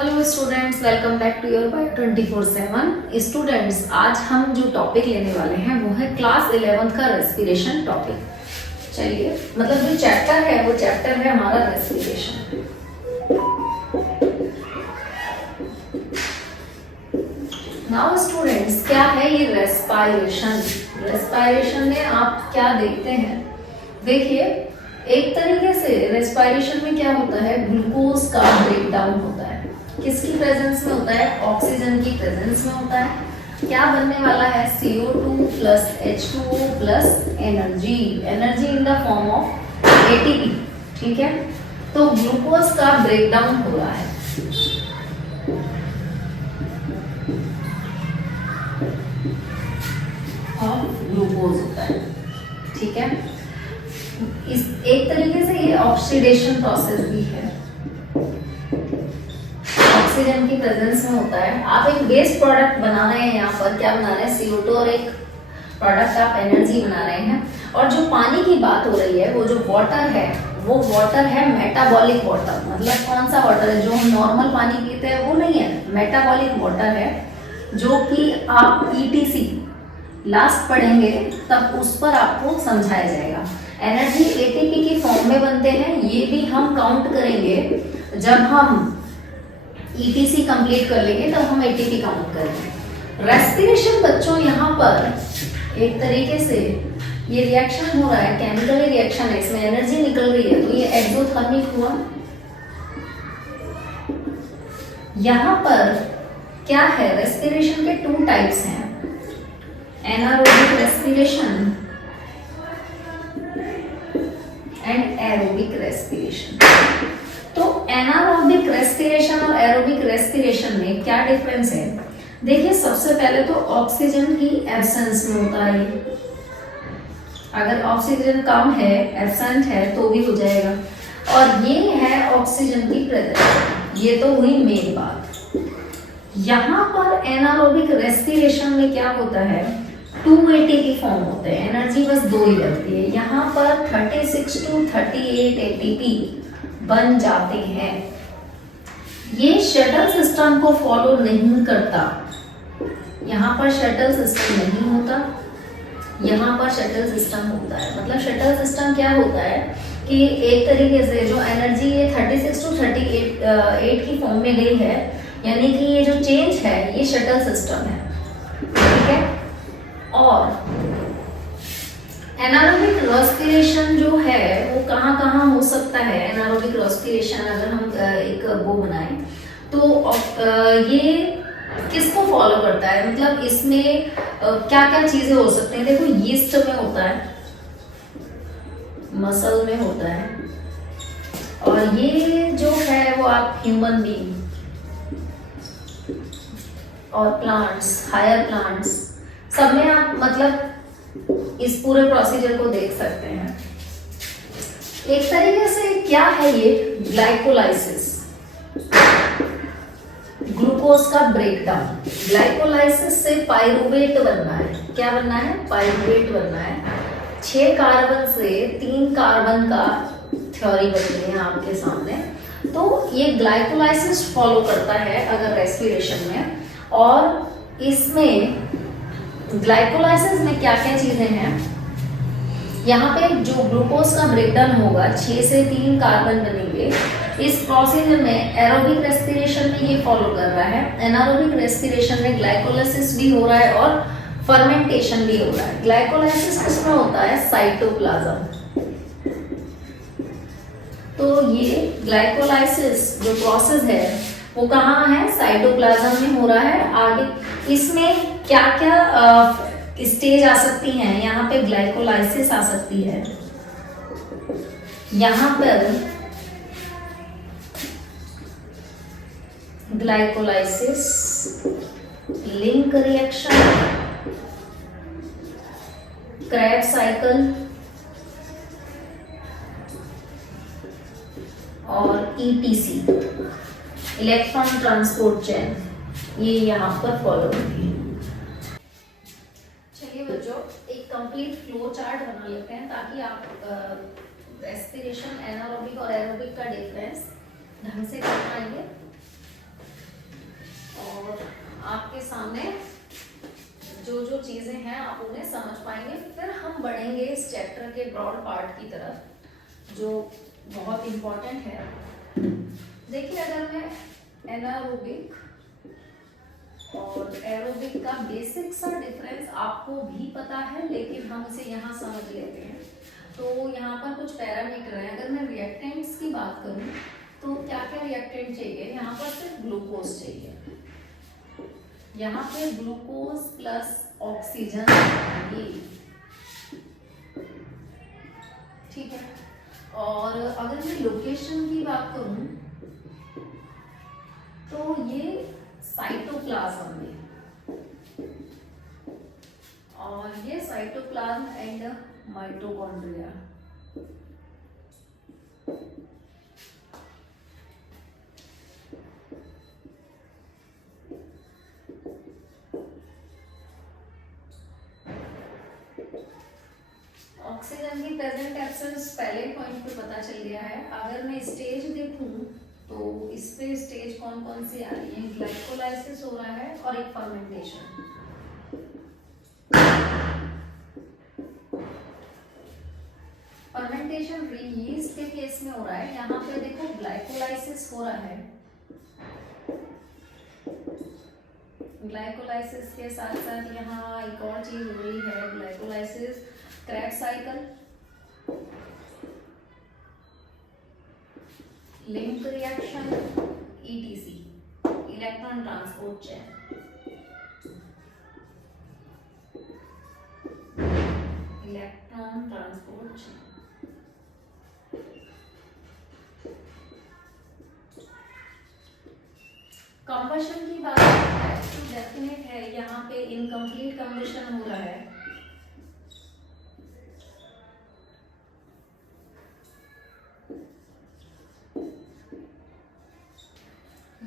Hello students, welcome back to your bio 24/7। Students, आज हम जो टॉपिक लेने वाले हैं वो है क्लास 11th का रेस्पिरेशन टॉपिक। चलिए, मतलब जो चैप्टर है वो चैप्टर है हमारा रेस्पिरेशन। नाउ स्टूडेंट्स, क्या है ये रेस्पायरेशन? रेस्पायरेशन में आप क्या देखते हैं? देखिए, एक तरीके से रेस्पायरेशन में क्या होता है, ग्लूकोज का ब्रेकडाउन होता है। किसकी प्रेजेंस में होता है? ऑक्सीजन की प्रेजेंस में होता है। क्या बनने वाला है? CO2 plus H2O plus energy in the form of ATP। ठीक है, तो ग्लूकोज का ब्रेकडाउन हो रहा है। और ग्लूकोज होता है। ठीक है, इस एक तरीके से ये ऑक्सीडेशन प्रोसेस भी है, ऑक्सीजन की प्रेजेंस में होता है। आप एक वेस्ट प्रोडक्ट बना रहे हैं, यहाँ पर क्या बना रहे हैं? CO2 और एक प्रोडक्ट आप एनर्जी बना रहे हैं। और जो पानी की बात हो रही है, वो जो वाटर है वो वाटर है मेटाबॉलिक वाटर। मतलब कौन सा वाटर है? जो हम नॉर्मल पानी पीते हैं वो नहीं है, मेटाबॉलिक वाटर है, जो कि आप ETC लास्ट पढ़ेंगे तब उस पर आपको समझाया जाएगा। एनर्जी ATP की फॉर्म में बनते हैं, ये भी हम काउंट करेंगे जब हम ETC कंप्लीट कर लेंगे, तब हम ATP काउंट करेंगे। रेस्पिरेशन बच्चों, यहाँ पर एक तरीके से ये रिएक्शन हो रहा है, केमिकल रिएक्शन है, इसमें एनर्जी निकल रही है, तो ये एक्सोथर्मिक हुआ। यहाँ पर क्या है? रेस्पिरेशन के 2 टाइप्स हैं, anaerobic respiration and aerobic respiration. तो एनारोबिक रेस्पिरेशन और एरोबिक रेस्पिरेशन में क्या डिफरेंस है? देखिए, सबसे पहले तो ऑक्सीजन की एब्सेंस में होता है। अगर ऑक्सीजन कम है, एब्सेंट है, तो भी हो जाएगा। और ये है ऑक्सीजन की प्रेजेंस। ये तो हुई मेन बात। यहाँ पर एनारोबिक रेस्पिरेशन में क्या होता है? 2 ATP फॉर्म होते हैं, एनर्जी बस 2 ही लगती है। यहाँ पर 36 to 38 ATP बन जाते हैं। ये शटल सिस्टम को फॉलो नहीं करता, यहाँ पर शटल सिस्टम नहीं होता, यहाँ पर शटल सिस्टम होता है। मतलब शटल सिस्टम क्या होता है कि एक तरीके से जो एनर्जी ये 36 to 38 की फॉर्म में गई है, यानी कि ये जो चेंज है ये शटल सिस्टम है। ठीक है, और एनारोबिक रेस्पिरेशन जो है वो कहाँ कहाँ हो सकता है? एनारोबिक रेस्पिरेशन अगर हम एक वो बनाएं तो ये किसको फॉलो करता है? मतलब इसमें क्या क्या चीजें हो सकती हैं? देखो, यीस्ट में होता है, मसल में होता है, और ये जो है वो आप ह्यूमन बीइंग और प्लांट्स, हायर प्लांट्स, सब में आप मतलब इस पूरे प्रोसीजर को देख सकते हैं। एक तरीके से क्या है ये? ग्लाइकोलाइसिस, ग्लूकोज का ब्रेकडाउन। ग्लाइकोलाइसिस से पाइरूवेट बनना है। क्या बनना है? पाइरूवेट बनना है। 6 कार्बन से 3 कार्बन का थ्योरी बनी है आपके सामने। तो ये ग्लाइकोलाइसिस फॉलो करता है अगर रेस्पिरेशन में। और इसमें ग्लाइकोलाइसिस में क्या क्या चीजें हैं? यहाँ पे जो ग्लूकोज का ब्रेकडाउन होगा, 6 से 3 कार्बन बनेंगे। इस प्रोसीजर में एरोबिक रेस्पिरेशन में ये फॉलो कर रहा है, एनारोबिक रेस्पिरेशन में ग्लाइकोलाइसिस भी हो रहा है और फर्मेंटेशन भी हो रहा है। ग्लाइकोलाइसिस किसमें होता है? साइटोप्लाज्म। तो ये ग्लाइकोलाइसिस जो प्रोसेस है वो कहाँ है? साइटोप्लाज्म में हो रहा है। आगे इसमें क्या क्या स्टेज आ सकती हैं? यहाँ पे ग्लाइकोलाइसिस आ सकती है, यहाँ पर glycolysis, link reaction, Krebs cycle और ETC, इलेक्ट्रॉन ट्रांसपोर्ट चेन, ये यहाँ पर फॉलो होती है। चलिए बच्चों, एक कंप्लीट फ्लो चार्ट बना लेते हैं ताकि आप रेस्पिरेशन, एनारोबिक और एरोबिक का डिफरेंस ढंग से कर पाएंगे। समझ पाएंगे। फिर हम बढ़ेंगे इस चैप्टर के ब्रॉड पार्ट की तरफ जो बहुत इम्पोर्टेंट है। देखिए, अगर मैं एनारोबिक और एरोबिक का बेसिक सा डिफरेंस आपको भी पता है, लेकिन हम इसे यहाँ समझ लेते हैं। तो यहाँ पर कुछ पैरामीटर हैं। अगर मैं रिएक्टेंट्स की बात करूँ तो क्या क्या रिएक्टेंट चाहिए, यहाँ पर सिर्फ ग्लूकोज चाहिए। यहाँ पे ग्लूकोज प्लस ऑक्सीजन, ठीक है। और अगर मैं लोकेशन की बात करूँ तो ये साइटोप्लाज्म में, और ये साइटोप्लाज्म एंड माइटोकॉन्ड्रिया। ऑक्सीजन की प्रेजेंट एब्सेंस पहले पॉइंट पे पता चल गया है। अगर मैं स्टेज देखूं तो इस पे स्टेज कौन कौन सी आ रही है, ग्लाइकोलाइसिस हो रहा है और एक फर्मेंटेशन। फर्मेंटेशन रीयीस्ट के केस में हो रहा है। यहाँ पे देखो ग्लाइकोलाइसिस हो रहा है, ग्लाइकोलाइसिस के साथ साथ यहाँ एक और चीज हो रही है, glycolysis, Krebs cycle, link reaction, etc, electron transport chain. Electron transport chain. Combustion की बात डेफिनेट है, यहाँ पे इनकम्प्लीट कंबशन हो रहा है।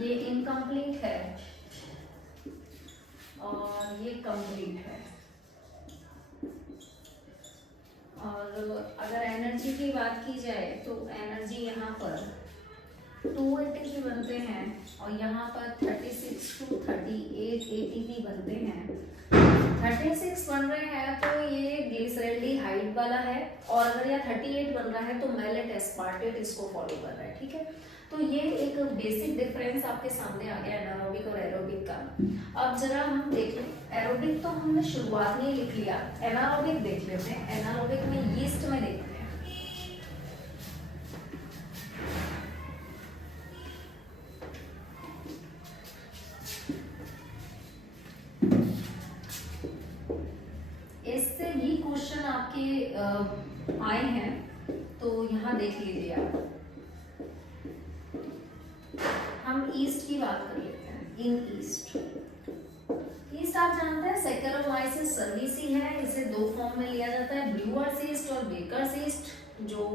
ये इनकम्प्लीट है और ये कंप्लीट है। और अगर एनर्जी की बात की जाए तो एनर्जी यहाँ पर 2 ATP बनते हैं और यहाँ पर 36 to 38 ATP बनते हैं। 36 बन रहे हैं तो ये ग्लिसरैल्डिहाइड वाला है, और अगर यह 38 बन रहा है तो मैलेट एस्पार्टेट इसको फॉलो कर रहा है, ठीक है। तो ये एक बेसिक डिफरेंस आपके सामने आ गया एनारोबिक और एरोबिक का। अब जरा हम देखें, एरोबिक तो हमने शुरुआत में ही लिख लिया, एनारोबिक देख लेते हैं। एनारोबिक में यीस्ट में देखते हैं। इससे भी क्वेश्चन आपके आए हैं, तो यहाँ देख लीजिए आप। हम ईस्ट की बात कर लेते हैं। इन ईस्ट, ईस्ट आप जानते हैं सैकेरोमाइसिस सर्विसी है। इसे 2 फॉर्म में लिया जाता है, ब्रूअर्स ईस्ट और बेकर्स ईस्ट। जो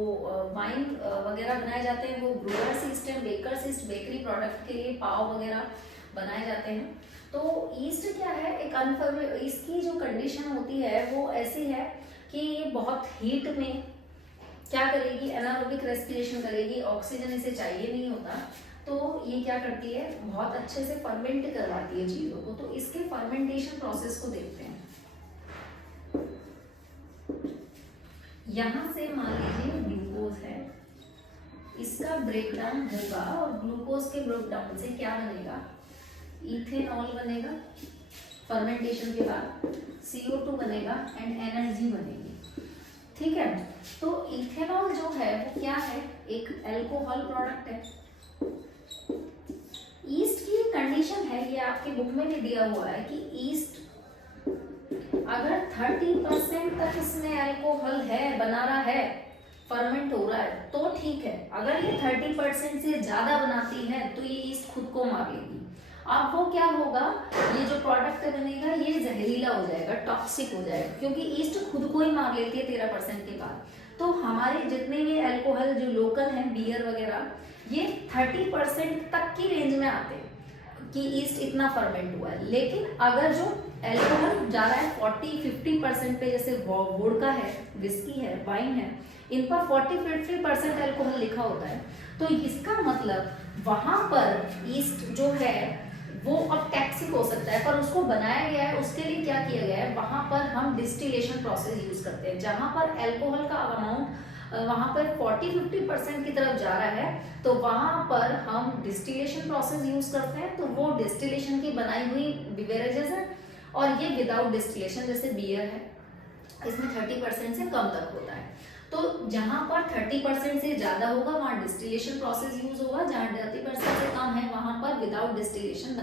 वाइन वगैरह बनाए जाते हैं वो ब्रूअर्स ईस्ट है। बेकर्स ईस्ट बेकरी प्रोडक्ट के लिए पाव वगैरह बनाए जाते हैं। तो ईस्ट क्या है, एक अनफेवरेबल, इसकी जो कंडीशन होती है वो ऐसी है कि ये बहुत हीट में क्या करेगी, एनारोबिक रेस्पिरेशन करेगी। ऑक्सीजन इसे चाहिए नहीं होता, तो ये क्या करती है, बहुत अच्छे से फर्मेंट करवाती है चीजों को। तो इसके फर्मेंटेशन प्रोसेस को देखते हैं। यहाँ से मान लीजिए ग्लूकोज है, इसका ब्रेकडाउन होगा और ग्लूकोज के ब्रेकडाउन से क्या बनेगा, इथेनॉल बनेगा। फर्मेंटेशन के बाद CO2 बनेगा एंड एनर्जी बनेगी, ठीक है। तो इथेनॉल जो है वो क्या है, एक अल्कोहल प्रोडक्ट है। ईस्ट की कंडीशन है, ये आपके बुक में भी दिया हुआ है कि ईस्ट अगर 30% तक इसमें अल्कोहल है, बना रहा है, फर्मेंट हो रहा है तो ठीक है। अगर ये 30% से ज्यादा बनाती है तो ये ईस्ट खुद को मार लेगी। अब वो क्या होगा, ये जो प्रोडक्ट बनेगा ये जहरीला हो जाएगा, टॉक्सिक हो जाएगा, क्योंकि ईस्ट खुद को ही मार लेती है 13% के बाद। तो हमारे जितने भी अल्कोहल जो लोकल हैं, बियर वगैरह, ये 30% तक की रेंज में आते हैं कि ईस्ट इतना फर्मेंट हुआ है। लेकिन अगर जो अल्कोहल जा रहा है 40-50% पे, जैसे वोडका है, विस्की है, वाइन है, इन पर 40-50% अल्कोहल लिखा होता है, तो इसका मतलब वहां पर ईस्ट जो है वो अब टॉक्सिक हो सकता है, पर उसको बनाया गया है उसके लिए क्या किया गया है, वहां पर हम डिस्टिलेशन प्रोसेस यूज करते हैं। जहां पर एल्कोहल का अमाउंट वहां पर 40-50% की तरफ जा रहा है, तो वहां पर हम डिस्टिलेशन प्रोसेस यूज करते हैं। तो वो डिस्टिलेशन की बनाई हुई बिवरेजेस है, और ये विदाउट डिस्टिलेशन जैसे बियर है, इसमें 30% से कम तक होता है। तो जहां पर 30% से ज्यादा होगा वहां डिस्टिलेशन प्रोसेस यूज होगा, जहां 30% से कम है वहां पर विदाउट डिस्टिलेशन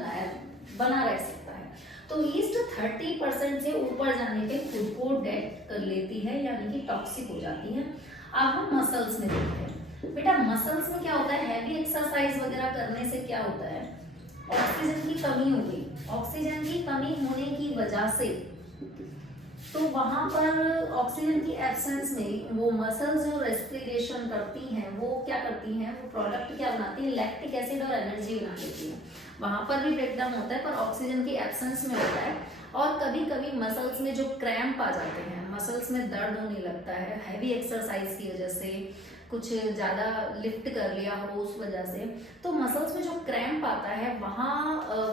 बना रह सकता है। तो ईस्ट 30% से ऊपर जाने पे खुद को डेड कर लेती है, यानी कि टॉक्सिक हो जाती है। अब हम मसल्स में देखते हैं। बेटा मसल्स में क्या होता है, हैवी एक्सरसाइज वगैरह करने से क्या होता है, ऑक्सीजन की कमी होगी। ऑक्सीजन की कमी होने की वजह से तो वहां पर ऑक्सीजन की एब्सेंस में वो मसल्स जो रेस्पिरेशन करती हैं वो क्या करती हैं, वो प्रोडक्ट क्या बनाती है, लैक्टिक एसिड और एनर्जी बना देती है। वहां पर भी ब्रेकडाउन होता है, पर ऑक्सीजन की एब्सेंस में होता है। और कभी कभी मसल्स में जो क्रैम्प आ जाते हैं, मसल्स में दर्द होने लगता है हैवी एक्सरसाइज की वजह से, कुछ ज़्यादा लिफ्ट कर लिया हो उस वजह से, तो मसल्स में जो क्रैम्प आता है वहाँ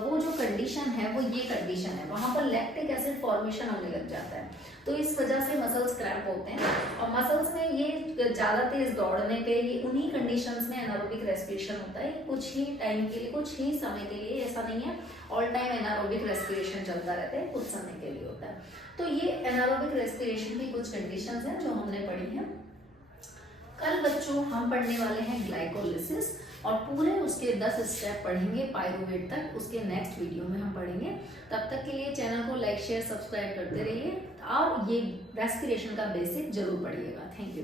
वो जो कंडीशन है वो ये कंडीशन है, वहाँ पर लैक्टिक एसिड फॉर्मेशन होने लग जाता है। तो इस वजह से मसल्स क्रैम्प होते हैं। और मसल्स में ये ज़्यादा तेज दौड़ने पे ये उन्हीं कंडीशंस में एनारोबिक रेस्पिरेशन होता है। कुछ ही टाइम के लिए, कुछ ही समय के लिए, ऐसा नहीं है ऑल टाइम एनारोबिक रेस्पिरेशन चलता रहता है, कुछ समय के लिए होता है। तो ये एनारोबिक रेस्पिरेशन की कुछ कंडीशंस हैं जो हमने पढ़ी हैं। कल बच्चों हम पढ़ने वाले हैं ग्लाइकोलिसिस, और पूरे उसके 10 स्टेप पढ़ेंगे पायरुवेट तक, उसके नेक्स्ट वीडियो में हम पढ़ेंगे। तब तक के लिए चैनल को लाइक शेयर सब्सक्राइब करते रहिए, और ये रेस्पिरेशन का बेसिक जरूर पढ़िएगा। Thank you.